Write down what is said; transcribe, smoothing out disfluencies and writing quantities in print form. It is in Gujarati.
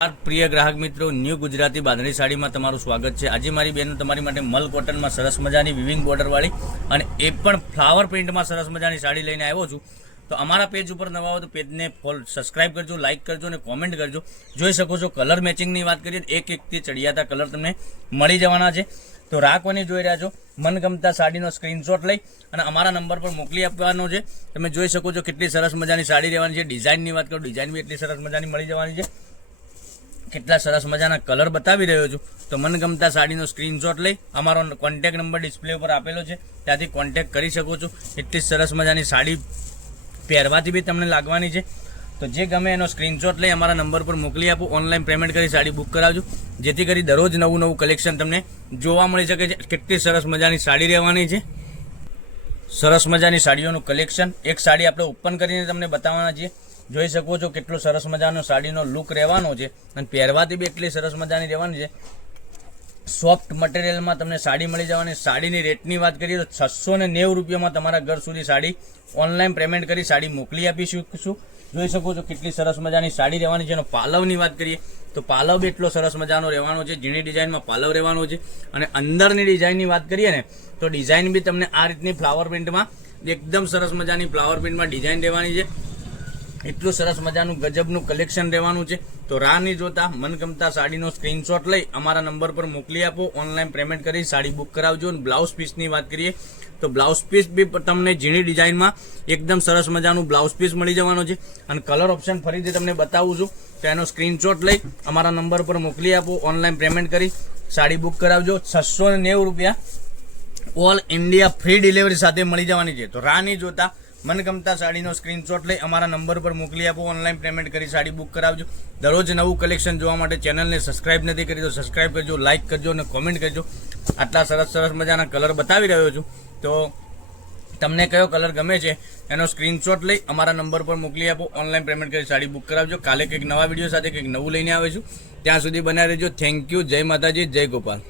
प्रिय ग्राहक मित्रों न्यू गुजराती बांधणी साड़ी में तमारुं स्वागत है। आज मारी बहनों तमारी माटे मल कॉटन में सरस मजानी विविंग बॉर्डर वाली और ए पण फ्लावर प्रिंट में सरस मजानी साड़ी लईने आव्यो छुं। तो अमारा पेज पर नवा हो तो पेज ने सब्सक्राइब करजो, लाइक करजो ने कॉमेंट करजो। जोई शको छो कलर मैचिंग की बात करिए एक एक थी चढ़ियाता कलर तमने मळी जवाना छे। तो राह कोनी जोई रह्या छो मनगमता साड़ीनो स्क्रीनशॉट लई અને અમારા નંબર પર મોકલી આપવાનો છે। તમે જોઈ શકો છો કેટલી સરસ મજાની સાડી રહેવાની છે। ડિઝાઇનની વાત કરું, ડિઝાઇન બી એટલી સરસ મજાની મળી જવાની છે। કેટલા સરસ મજાના કલર બતાવી રહ્યો છું। તો મનગમતા સાડીનો સ્ક્રીનશોટ લઈ અમારો કોન્ટેક્ટ નંબર ડિસ્પ્લે ઉપર આપેલો છે, ત્યાંથી કોન્ટેક્ટ કરી શકો છો। એટલી સરસ મજાની સાડી પહેરવાથી બી તમને લાગવાની છે। તો જે ગમે એનો સ્ક્રીનશોટ લઈ અમારા નંબર પર મોકલી આપો। ઓનલાઈન પેમેન્ટ કરી સાડી બુક કરાવજો, જેથી કરી દરરોજ નવું નવું કલેક્શન તમને જોવા મળી શકે છે। કેટલી સરસ મજાની સાડી રહેવાની છે। સરસ મજાની સાડીઓનું કલેક્શન એક સાડી આપણે ઓપન કરીને તમને બતાવવાના છીએ। જોઈ શકો છો કેટલો સરસ મજાનો સાડીનો લુક રહેવાનો છે અને પહેરવાથી બી એટલી સરસ મજાની રહેવાની છે। સોફ્ટ મટીરિયલમાં તમને સાડી મળી જવાની। સાડીની રેટની વાત કરીએ તો 690 રૂપિયામાં તમારા ઘર સુધી સાડી ઓનલાઈન પેમેન્ટ કરી સાડી મોકલી આપી શકશું। જોઈ શકો છો કેટલી સરસ મજાની સાડી રહેવાની છે। એનો પાલવની વાત કરીએ તો પાલવ બી એટલો સરસ મજાનો રહેવાનો છે। ઝીણી ડિઝાઇનમાં પાલવ રહેવાનો છે અને અંદરની ડિઝાઇનની વાત કરીએ ને તો ડિઝાઇન બી તમને આ રીતની ફ્લાવર પ્રિન્ટમાં એકદમ સરસ મજાની ફ્લાવર પ્રિન્ટમાં ડિઝાઇન રહેવાની છે। એટલું સરસ મજાનું ગજબનું કલેક્શન રહેવાનું છે। તો રાહ નહીં જોતા મનગમતા સાડીનો સ્ક્રીનશોટ લઈ અમારા નંબર પર મોકલી આપો। ઓનલાઈન પેમેન્ટ કરી સાડી બુક કરાવજો। અને બ્લાઉઝ પીસની વાત કરીએ તો બ્લાઉઝ પીસ બી તમને ઝીણી ડિઝાઇનમાં એકદમ સરસ મજાનું બ્લાઉઝ પીસ મળી જવાનો છે। અને કલર ઓપ્શન ફરીથી તમને બતાવું છું, તો એનો સ્ક્રીનશોટ લઈ અમારા નંબર પર મોકલી આપો। ઓનલાઈન પેમેન્ટ કરી સાડી બુક કરાવજો। 690 રૂપિયા ઓલ ઇન્ડિયા ફ્રી ડિલિવરી સાથે મળી જવાની છે। તો રાહ નહીં જોતા मनगमता साड़ीनो स्क्रीनशॉट लई अमारा नंबर पर मोकली आपो। ऑनलाइन पेमेंट करी साड़ी बुक करावजो। दररोज नवुं कलेक्शन जोवा माटे चेनल ने सब्सक्राइब नहीं करी तो सब्सक्राइब करजो, लाइक करजो ने कॉमेंट करजो। आटला सरस सरस मजाना कलर बतावी रह्यो छुं। तो तमने कयो कलर गमे छे एनो स्क्रीनशॉट लई अमारा नंबर पर मोकली आपो। ऑनलाइन पेमेंट करी साड़ी बुक करावजो। काले कंईक नवा विडियो साथे कंईक नवुं लईने आवीशुं। त्यां सुधी बन्या रहेजो। Thank you. जय माताजी, जय गोपाल।